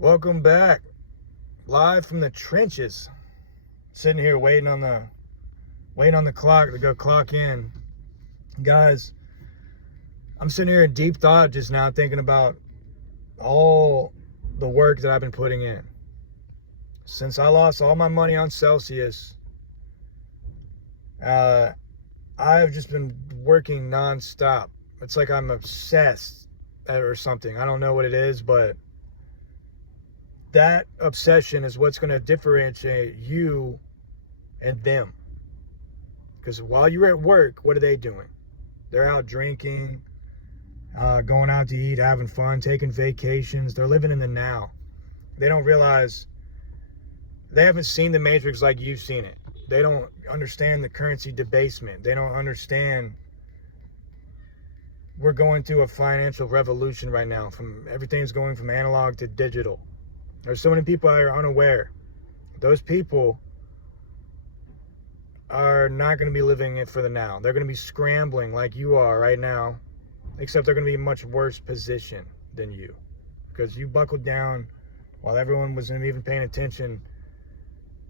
Welcome back, live from the trenches. Sitting here waiting on the clock to go clock in, guys. I'm sitting here in deep thought just now, thinking about all the work that I've been putting in since I lost all my money on Celsius. I've just been working nonstop. It's like I'm obsessed or something. I don't know what it is, but that obsession is what's going to differentiate you and them. Because while you're at work, what are they doing? They're out drinking, going out to eat, having fun, taking vacations. They're living in the now. They don't realize, they haven't seen the Matrix like you've seen it. They don't understand the currency debasement. They don't understand we're going through a financial revolution right now. Everything's going from analog to digital. There's so many people that are unaware. Those people are not going to be living it for the now. They're going to be scrambling like you are right now, except they're going to be in a much worse position than you, because you buckled down while everyone wasn't even paying attention,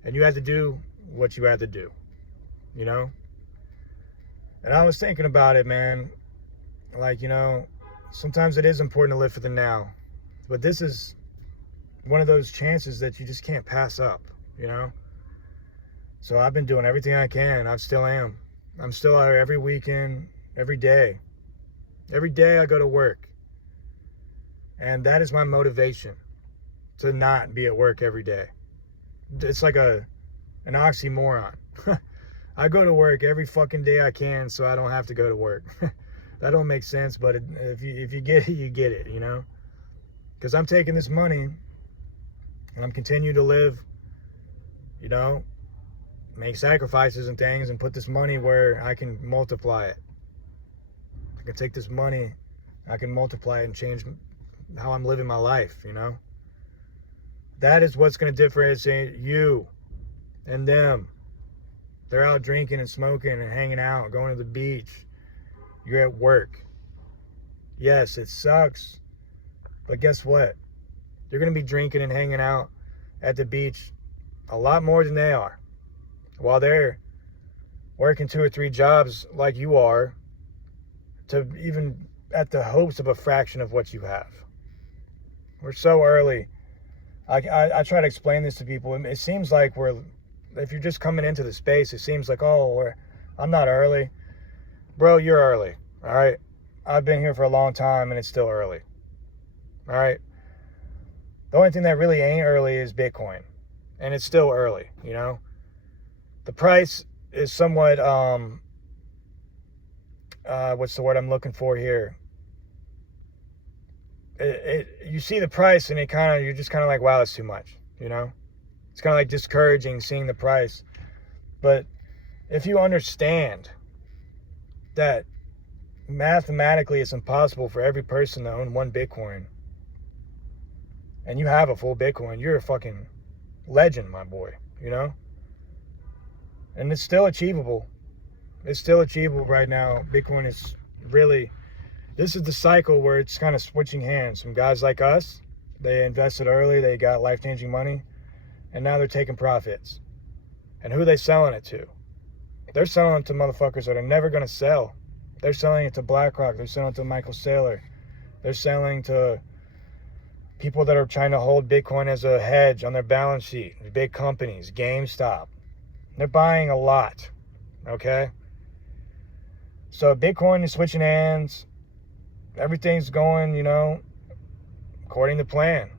and you had to do what you had to do, you know? And I was thinking about it, man. Like, sometimes it is important to live for the now, but this is one of those chances that you just can't pass up, So I've been doing everything I can. I still am. I'm still out here every weekend, every day. Every day I go to work. And that is my motivation, to not be at work every day. It's like an oxymoron. I go to work every fucking day I can so I don't have to go to work. That don't make sense, but if you get it, you get it, Because I'm taking this money and I'm continuing to live, make sacrifices and things, and put this money where I can multiply it. I can take this money, I can multiply it and change how I'm living my life, That is what's going to differentiate you and them. They're out drinking and smoking and hanging out, going to the beach. You're at work. Yes, it sucks, but guess what? You're going to be drinking and hanging out at the beach a lot more than they are, while they're working 2 or 3 jobs like you are, to even at the hopes of a fraction of what you have. We're so early. I try to explain this to people. It seems like if you're just coming into the space, it seems like, I'm not early. Bro, you're early, all right? I've been here for a long time, and it's still early, all right? The only thing that really ain't early is Bitcoin, and it's still early, The price is somewhat, what's the word I'm looking for here? You see the price, and you're just kind of like, wow, that's too much, It's kind of like discouraging seeing the price. But if you understand that mathematically it's impossible for every person to own 1 Bitcoin, and you have a full Bitcoin, you're a fucking legend, my boy, And it's still achievable. It's still achievable right now. Bitcoin is really, this is the cycle where it's kind of switching hands. Some guys like us, they invested early, they got life-changing money, and now they're taking profits. And who are they selling it to? They're selling it to motherfuckers that are never going to sell. They're selling it to BlackRock. They're selling it to Michael Saylor. They're selling to people that are trying to hold Bitcoin as a hedge on their balance sheet. Big companies, GameStop. They're buying a lot, okay? So Bitcoin is switching hands. Everything's going, according to plan.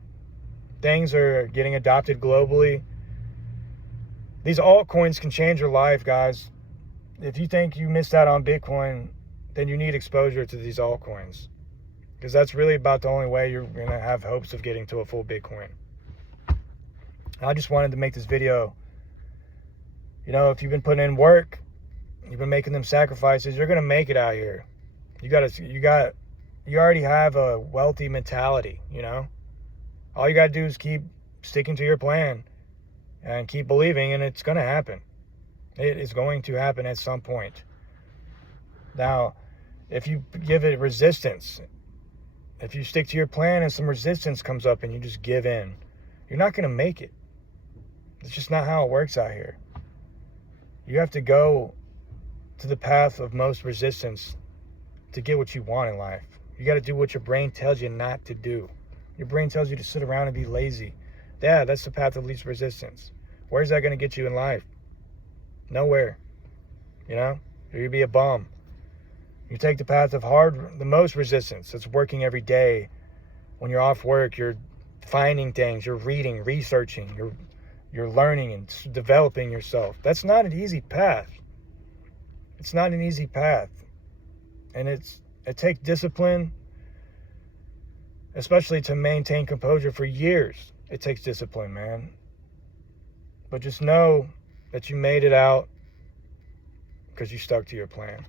Things are getting adopted globally. These altcoins can change your life, guys. If you think you missed out on Bitcoin, then you need exposure to these altcoins, because that's really about the only way you're going to have hopes of getting to a full Bitcoin. I just wanted to make this video. If you've been putting in work, you've been making them sacrifices, you're going to make it out here. You already have a wealthy mentality, All you got to do is keep sticking to your plan and keep believing, and it's going to happen. It is going to happen at some point. Now, if you give it resistance, if you stick to your plan and some resistance comes up and you just give in, you're not going to make it. It's just not how it works out here. You have to go to the path of most resistance to get what you want in life. You got to do what your brain tells you not to do. Your brain tells you to sit around and be lazy. Yeah, that's the path of least resistance. Where's that going to get you in life? Nowhere. You know? You'd be a bum. You take the path of the most resistance. It's working every day. When you're off work, you're finding things, you're reading, researching, you're learning and developing yourself. That's not an easy path. It's not an easy path. And it takes discipline, especially to maintain composure for years. It takes discipline, man. But just know that you made it out because you stuck to your plan.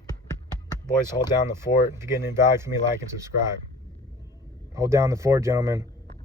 Boys, hold down the fort. If you're getting any value from me, like and subscribe. Hold down the fort, gentlemen.